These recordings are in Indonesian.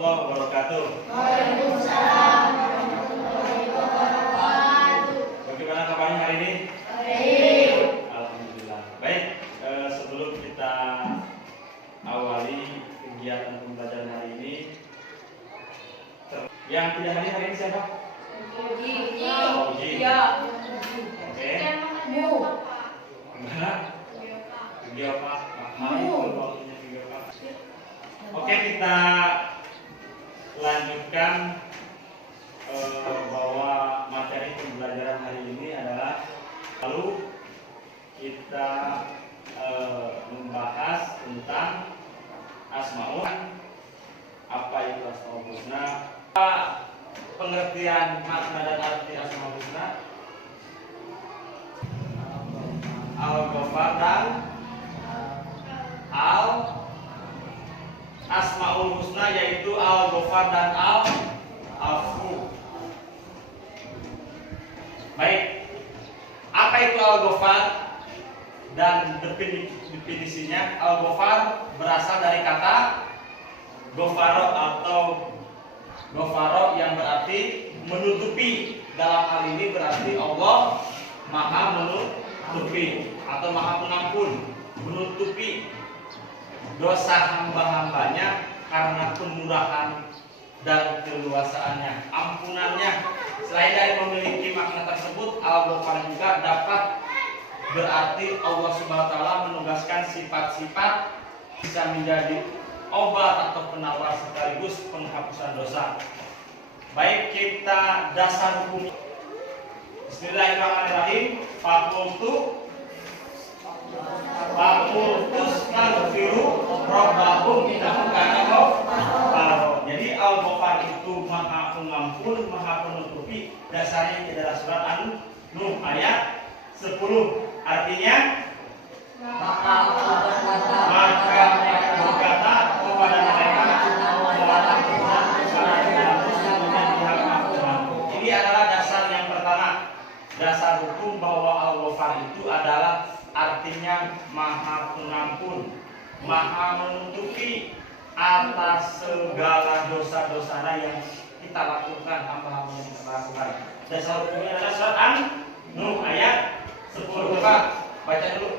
warahmatullahi wabarakatuh. Waalaikumsalam warahmatullahi wabarakatuh. Bagaimana kabarnya hari ini? Baik. Alhamdulillah. Baik, sebelum kita awali kegiatan pembelajaran hari ini, yang tidak hadir hari ini siapa? Oke. Gimana? Geopak. Oke, kita lanjutkan bahwa materi pembelajaran hari ini adalah lalu kita membahas tentang Asmaul. Apa itu Asmaul Husna? Pengertian makna dan arti Asmaul Husna. Al-Ghafar dan Asmaul Husna, yaitu Al-Ghafar dan Al-Afu. Baik, apa itu Al-Ghafar dan definisinya? Al-Ghafar berasal dari kata Ghafaro atau Ghafaro yang berarti menutupi. Dalam hal ini berarti Allah Maha menutupi atau Maha pengampun, menutupi dosa hamba-hambanya karena kemurahan dan keluasaannya, ampunannya. Selain dari memiliki makna tersebut, Al-Ghafar juga dapat berarti Allah Subhanahu wa taala menugaskan sifat-sifat bisa menjadi obat atau penawar sekaligus penghapusan dosa. Baik, kita dasar hukum. Bismillahirrahmanirrahim. Fakultus naghfiru rabbakum innahu kana ghafara. Jadi Al-Ghafar itu Maha Pengampun, Maha Penutupi. Dasarnya adalah surat An-Nur ayat 10. Artinya maka berkata kepada mereka, ini adalah dasar yang pertama. Dasar hukum bahwa Al-Ghafar itu adalah artinya Maha Pengampun, Maha menutupi atas segala dosa-dosa yang kita lakukan, hamba-hamba yang kita lakukan. Dasar hukumnya adalah surat An-Nur ayat 10. Coba baca dulu,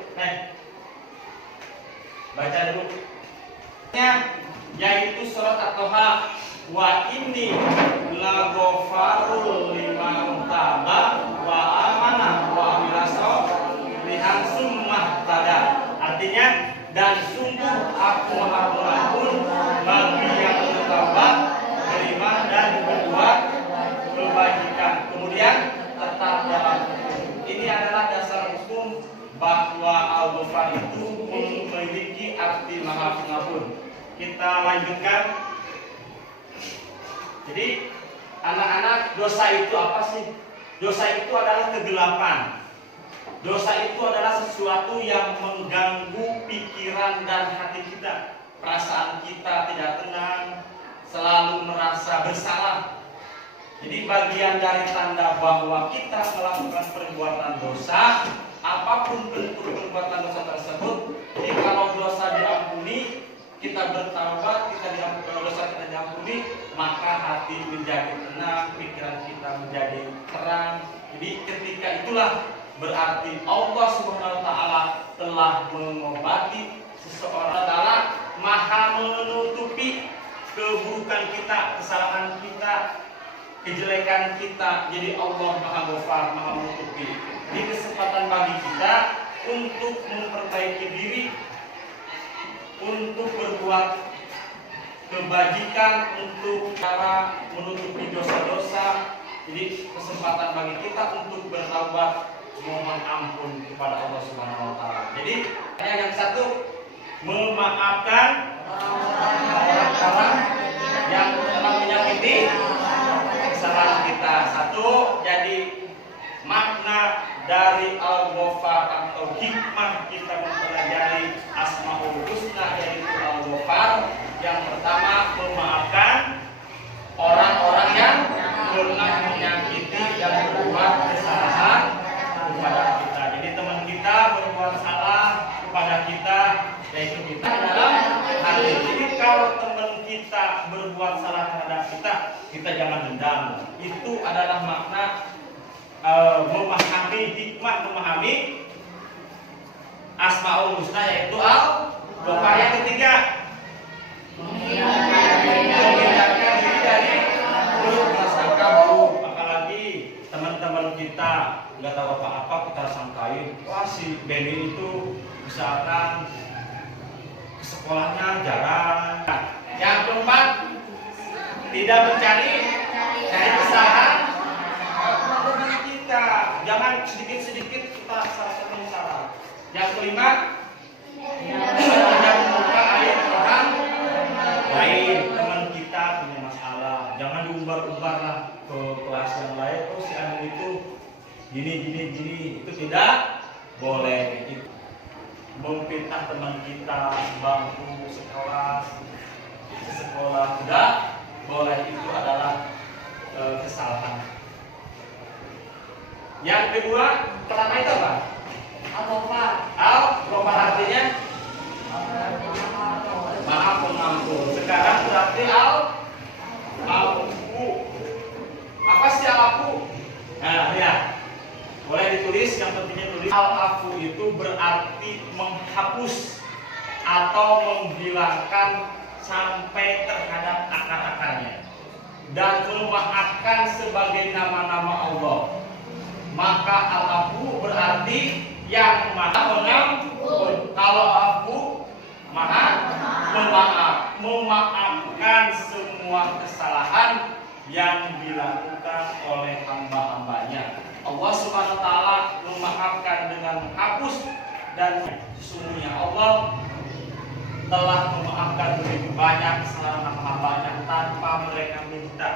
baca dulu. Yaitu surat At-Taha. Wa inni la ghafarul liman taba wa amana wa amila sholihan summa tada. Artinya, dan sungguh aku Maha Pengampun bagi yang bertaubat, beriman dan berbuat kebajikan, kemudian tetap dalam hukum. Ini adalah dasar hukum bahwa Al-Ghafar itu memiliki arti Maha Pengampun. Kita lanjutkan. Jadi, anak-anak, dosa itu apa sih? Dosa itu adalah kegelapan. Dosa itu adalah sesuatu yang mengganggu pikiran dan hati kita. Perasaan kita tidak tenang, selalu merasa bersalah. Jadi bagian dari tanda bahwa kita melakukan perbuatan dosa, apapun bentuk perbuatan dosa tersebut, jadi kalau dosa diampuni, kita bertaubat, kita diampuni, kalau dosa kita diampuni, maka hati menjadi tenang, pikiran kita menjadi terang. Jadi ketika itulah berarti Allah Subhanahu wa taala telah mengobati seseorang, adalah Maha menutupi keburukan kita, kesalahan kita, kejelekan kita. Jadi Allah Maha Ghafar, Maha menutupi. Ini kesempatan bagi kita untuk memperbaiki diri, untuk berbuat kebajikan, untuk cara menutupi dosa-dosa. Jadi kesempatan bagi kita untuk bertaubat, mohon ampun kepada Allah Subhanahu wa taala. Jadi yang satu, memaafkan orang-orang yang telah menyakiti kesalahan kita. Satu, jadi makna dari Al-Ghafar atau hikmah kita mempelajari Asmaul Husna yaitu Al-Ghafar. Yang pertama, memaafkan orang-orang yang pernah menyakiti dan berbuat kesalahan kepada kita. Jadi teman kita berbuat salah kepada kita, yaitu kita dalam hati. Jadi kalau teman kita berbuat salah terhadap kita jangan dendam. Itu adalah makna memahami hikmah, memahami Asmaul Husna, yaitu al-Ghafar. Yang ketiga, menghindarkan diri dari berprasangka buruk. Apalagi teman-teman kita nggak tahu apa-apa, kita sangkain, wah si Benny itu misalkan sekolahnya jarang. Yang keempat, tidak mencari kesalahan kita. Jangan sedikit-sedikit kita salah. Yang kelima, tidak membuka aib orang lain. Teman kita punya masalah, jangan diumbar-umbar lah ke kelas yang lain. Oh si Anu itu gini, itu tidak boleh. Memfitnah teman kita bangku sekolah tidak boleh, itu adalah kesalahan. Yang kedua, pertama itu apa? Al-Ghafar artinya Maha Pengampun. Sekarang berarti Al-Afu. Apa sih Al-Afu? Nah, ya. Boleh ditulis, yang pentingnya tulis. Al-Afu itu berarti menghapus atau menghilangkan sampai terhadap akar-akarnya, dan memaafkan sebagai nama-nama Allah. Maka Al-Afu berarti yang Maha Pengampun. Kalau Afu, Maha Pemaaf, memaafkan semua kesalahan yang dilakukan oleh hamba-hambanya. Allah Subhanahu wa taala memaafkan dengan menghapus, dan sesungguhnya Allah telah memaafkan begitu banyak kesalahan hamba-hambanya tanpa mereka minta.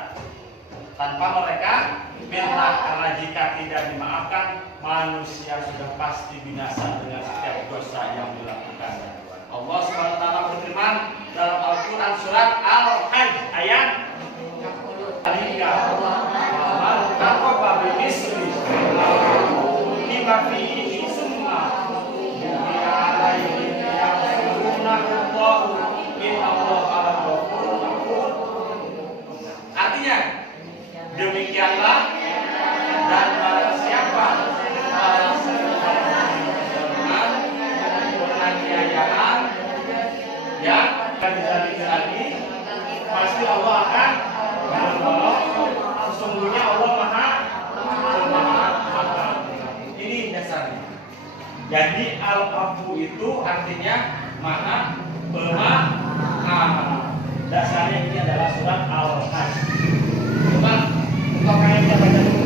Karena jika tidak dimaafkan, manusia sudah pasti binasa dengan setiap dosa yang dilakukan. Allah Subhanahu wa taala berfirman dalam Al-Qur'an surat Al-Hajj ayat 30. Artinya demikianlah, dan barang siapa dengan penganiayaan yang terjadi lagi, pasti Allah akan menolong. Sesungguhnya Allah Maha Pemaaf. Ini dasarnya. Jadi Al-Afu itu artinya Maha Pemaaf. Dasarnya ini adalah surat Al-Hajj. Coba kalian kita baca dulu.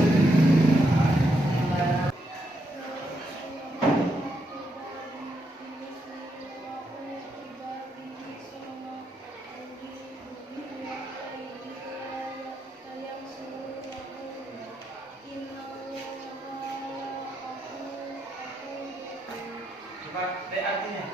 Coba lihat artinya.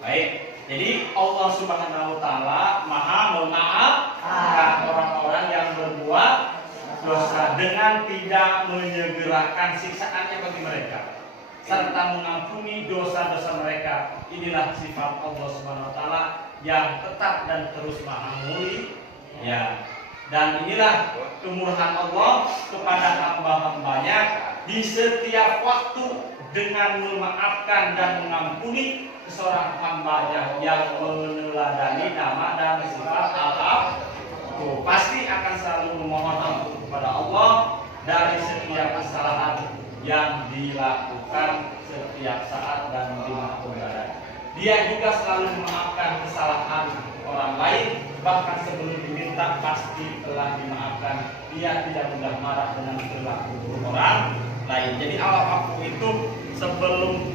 Baik, jadi Allah Subhanahu wa taala Maha memaafkan orang-orang yang berbuat dosa dengan tidak menyegerakan siksaannya bagi mereka, serta mengampuni dosa-dosa mereka. Inilah sifat Allah Subhanahu wa taala yang tetap dan terus Maha Mulia. Dan inilah kemurahan Allah kepada hamba-hambanya di setiap waktu dengan memaafkan dan mengampuni seorang hambanya yang meneladani nama dan sifat Al-Afu. Pasti akan selalu memohon ampun kepada Allah dari setiap kesalahan yang dilakukan setiap saat dan dimanapun berada. Dia juga selalu memaafkan kesalahan orang lain, bahkan sebelum diminta pasti telah dimaafkan. Dia tidak mudah marah dengan perilaku orang lain. Jadi Al-Afu itu sebelum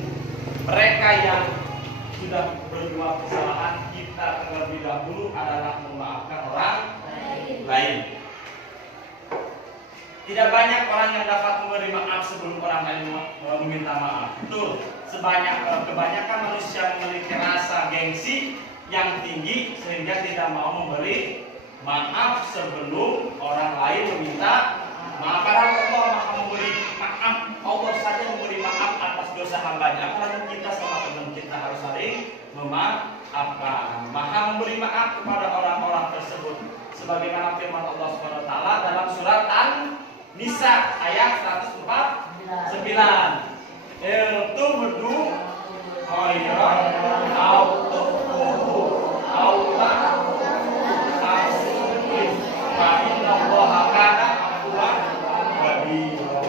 mereka yang sudah berbuat kesalahan, kita terlebih dahulu adalah memaafkan orang lain. Tidak banyak orang yang dapat memberi maaf sebelum orang lain meminta maaf. Betul. Kebanyakan manusia memiliki rasa gengsi yang tinggi sehingga tidak mau memberi maaf sebelum orang lain meminta maaf. Padahal Allah Maha memberi maaf. Allah saja memberi maaf atas dosa hambanya. Apalagi kita sama teman kita harus saling memaafkan. Maha memberi maaf kepada orang-orang tersebut. Sebagaimana firman Allah Subhanahu wa taala dalam surat An-Nisa ayat 149. Tubdu khairan aw tukhfuhu aw ta'asif fa innallaha kana afuwan ghafura.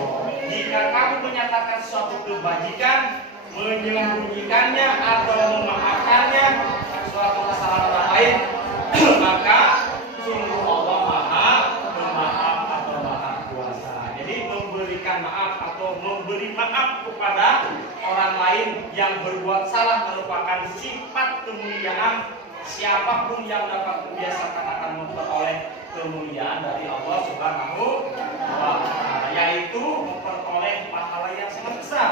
Jika kamu menyatakan suatu kebajikan, menyembunyikannya atau memaafkannya suatu kesalahan orang lain, maka sungguh Allah Maha Pemaaf atau Maha Kuasa. Jadi memberikan maaf atau memberi maaf kepada orang lain yang berbuat salah merupakan sifat kemuliaan. Siapapun yang dapat membiasakan akan memperoleh kemuliaan dari Allah Subhanahu wa taala, yaitu memperoleh pahala yang sangat besar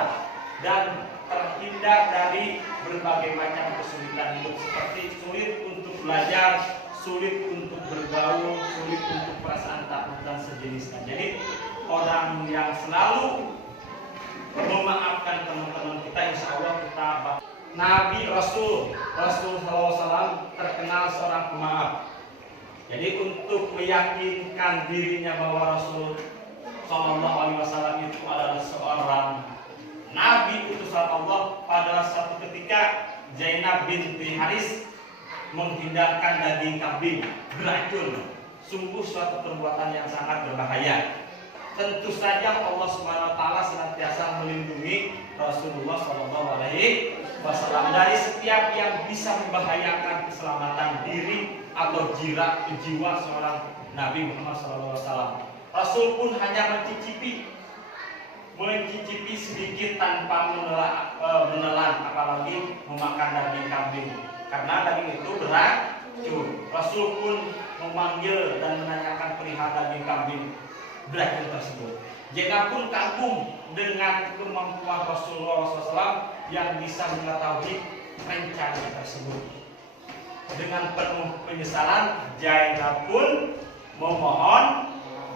dan terhindar dari berbagai macam kesulitan hidup seperti sulit untuk belajar, sulit untuk bergaul, sulit untuk perasaan takut dan sejenisnya. Jadi orang yang selalu memaafkan teman-teman kita, insya Allah kita Nabi Rasul SAW terkenal seorang pemaaf. Jadi untuk meyakinkan dirinya bahwa Rasul SAW itu adalah seorang Nabi utusan Allah, pada suatu ketika Zainab binti Haris menghindarkan daging kambing beracun. Sungguh suatu perbuatan yang sangat berbahaya. Tentu saja Allah Subhanahu wa taala senantiasa melindungi Rasulullah SAW dari setiap yang bisa membahayakan keselamatan diri atau jiwa seorang Nabi Muhammad SAW. Rasul pun hanya mencicipi sedikit tanpa menelan, apalagi memakan daging kambing, karena daging itu beracun. Rasul pun memanggil dan menanyakan perihal daging kambing beracun tersebut. Zainab pun kagum dengan kemampuan Rasulullah SAW yang bisa mengetahui rencana tersebut. Dengan penuh penyesalan, Zainab pun memohon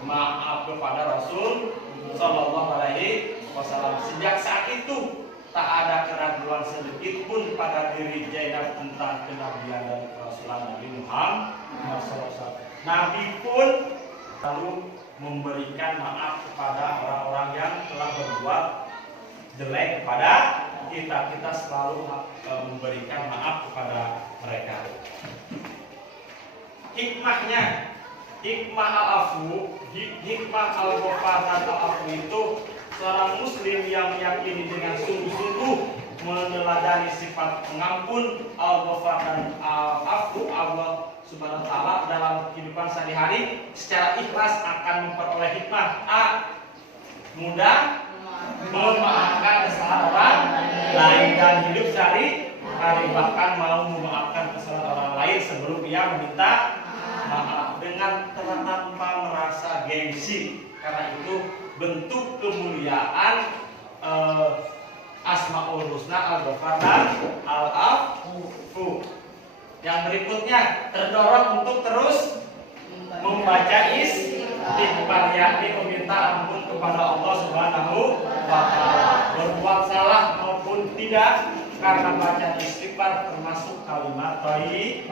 maaf kepada Rasul Sallallahu Alaihi Wasallam. Sejak saat itu tak ada keraguan sedikit pun pada diri Zainab tentang kenabian dan kerasulan Nabi Muhammad SAW. Nabi pun lalu memberikan maaf kepada orang-orang yang telah berbuat jelek kepada kita. Kita selalu memberikan maaf kepada mereka. Hikmahnya, hikmah al-afu, hikmah al-ghafar dan al-afu itu seorang muslim yang meyakini dengan sungguh-sungguh meneladani sifat pengampun, al-ghafar dan al-afu Allah Subhanahu wa taala dalam kehidupan sehari-hari secara ikhlas akan memperoleh hikmah. A. Mudah memaafkan kesalahan orang lain dan hidup sehari-hari, bahkan mau memaafkan kesalahan orang lain sebelum ia meminta maaf dengan tanpa merasa gengsi, karena itu bentuk kemuliaan Asmaul Husna, Al-Ghafar dan Al-Afu. Yang berikutnya terdorong untuk terus membaca istighfar, yakni meminta ampun kepada Allah Subhanahu wa taala. Berbuat salah maupun tidak, karena baca istighfar termasuk kalimat thayyib,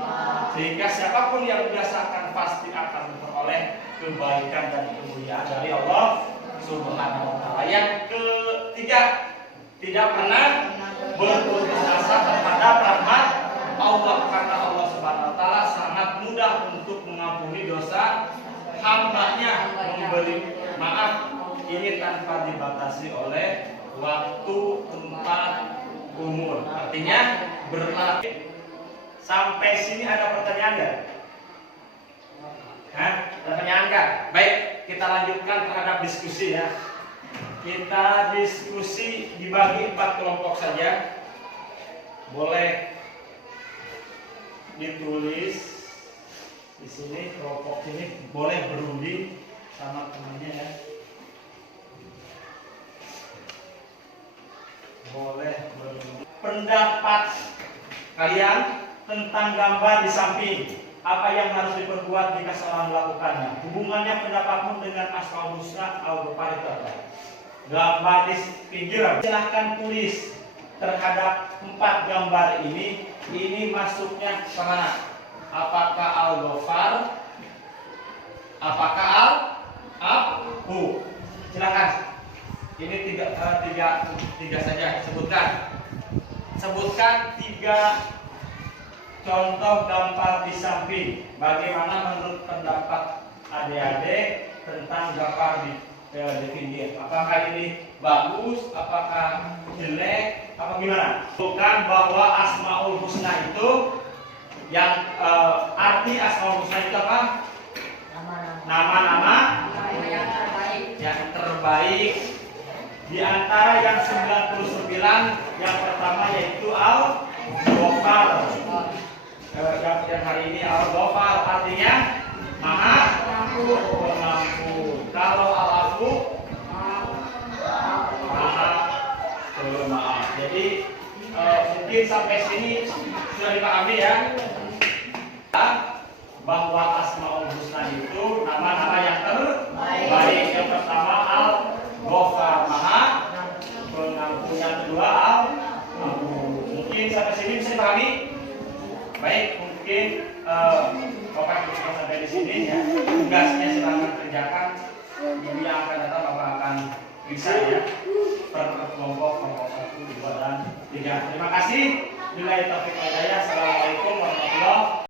sehingga siapapun yang biasakan pasti akan memperoleh kebaikan dan kemuliaan dari Allah Subhanahu wa taala. Yang ketiga, tidak pernah berputus asa terhadap rahmat Allah, karena Allah Subhanahu wa taala sangat mudah untuk mengampuni dosa hambanya, memberi maaf ini tanpa dibatasi oleh waktu, tempat, umur. Artinya berlatih. Sampai sini ada pertanyaan nggak? Ada pertanyaan nggak? Baik, kita lanjutkan terhadap diskusi ya. Kita diskusi dibagi 4 kelompok saja. Boleh ditulis di sini, kelompok ini boleh berunding sama temannya ya. Boleh berunding. Pendapat kalian tentang gambar di samping. Apa yang harus diperbuat jika seorang melakukannya? Hubungannya pendapatmu dengan Asmaul Husna Al-Ghafar itu apa? Gambar di pinggiran. Silahkan tulis terhadap 4 gambar ini masuknya ke mana? Apakah Al-Ghafar? Apakah Al-Afu? Silakan. Ini tiga saja. Sebutkan 3 contoh gambar di samping. Bagaimana menurut pendapat adik-adik tentang gambar di pinggir? Apakah ini bagus? Apakah jelek? Apa gimana? Bukan bahwa Asmaul Husna itu yang arti Asmaul Husna itu apa? Nama-nama yang terbaik. Di antara yang 99, yang pertama yaitu Al-Ghafar. Yang hari ini Al-Ghafar artinya Maha Pengampun. Kalau Al-Afu Maha Pemaaf. Jadi mungkin sampai sini sudah dipahami ya, bahwa Asmaul Husna itu nama-nama yang terbaik. Yang pertama Al-Ghafar, Maha Pengampun. Yang kedua Al-Afu. Mungkin sampai sini bisa dipahami. Baik, mungkin Bapak cukup sampai di sini ya. Tugasnya silakan kerjakan. Minggu yang akan datang Bapak akan bisa ya per kelompok 1, 2, dan 3. Terima kasih. Bila itu Assalamualaikum warahmatullahi wabarakatuh.